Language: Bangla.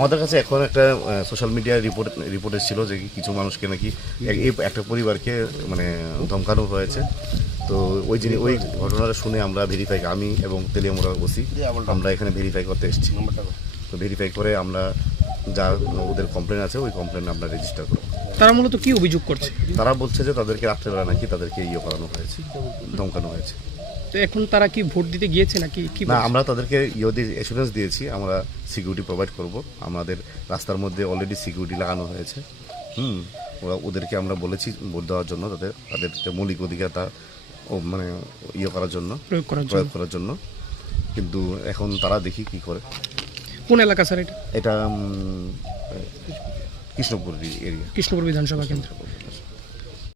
আমাদের কাছে এখন একটা সোশ্যাল মিডিয়ায় রিপোর্ট এসেছিল যে কিছু মানুষকে নাকি এই একটা পরিবারকে মানে ধমকানো হয়েছে। তো ওই ঘটনাটা শুনে আমরা ভেরিফাই, আমি এবং তেলিয়ামুড়া ওসি আমরা এখানে ভেরিফাই করতে এসেছি। তো ভেরিফাই করে আমরা যা ওদের কমপ্লেন আছে ওই কমপ্লেন আমরা রেজিস্টার করব। তারা মূলত কি অভিযোগ করছে? তারা বলছে যে তাদেরকে রাত্রেবেলা নাকি তাদেরকে করানো হয়েছে, ধমকানো হয়েছে। তো এখন তারা কি ভোট দিতে গিয়েছে নাকি কি? না, আমরা তাদেরকে অ্যাসুরেন্স দিয়েছি, আমরা সিকিউরিটি প্রোভাইড করব। আমাদের রাস্তার মধ্যে অলরেডি সিকিউরিটি লাগানো হয়েছে। ওদেরকে আমরা বলেছি ভোট দেওয়ার জন্য, তাদের মৌলিক অধিকারটা মানে করার জন্য, প্রয়োগ করার জন্য। কিন্তু এখন তারা দেখি কি করে। কোন এলাকা স্যার এটা? এটা কৃষ্ণপুর এরিয়া, কৃষ্ণপুর বিধানসভা কেন্দ্র।